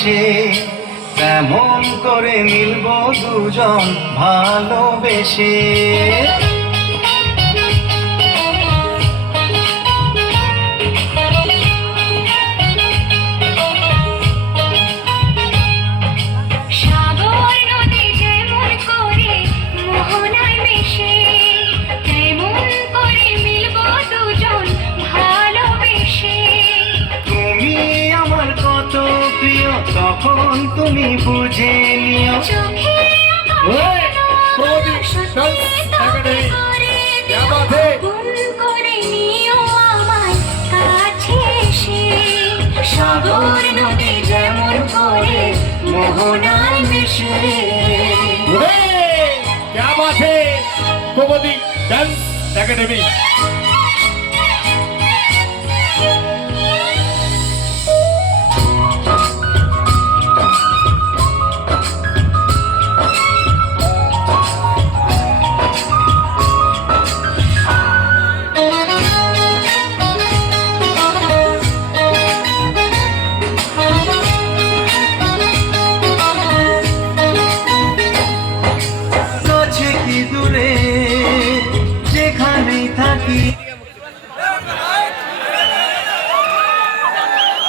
মিশে তেমন করে মিলব দুজন ভালোবেসে। তখন তুমি বুঝে নিও সাগর নদী যেমন করে মোহনায় মিশে। क्या बात है गोमती डांस एकेडमी।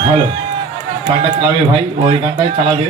ভালো গানটা চালাবে ভাই, ওই গানটাই চালাবে।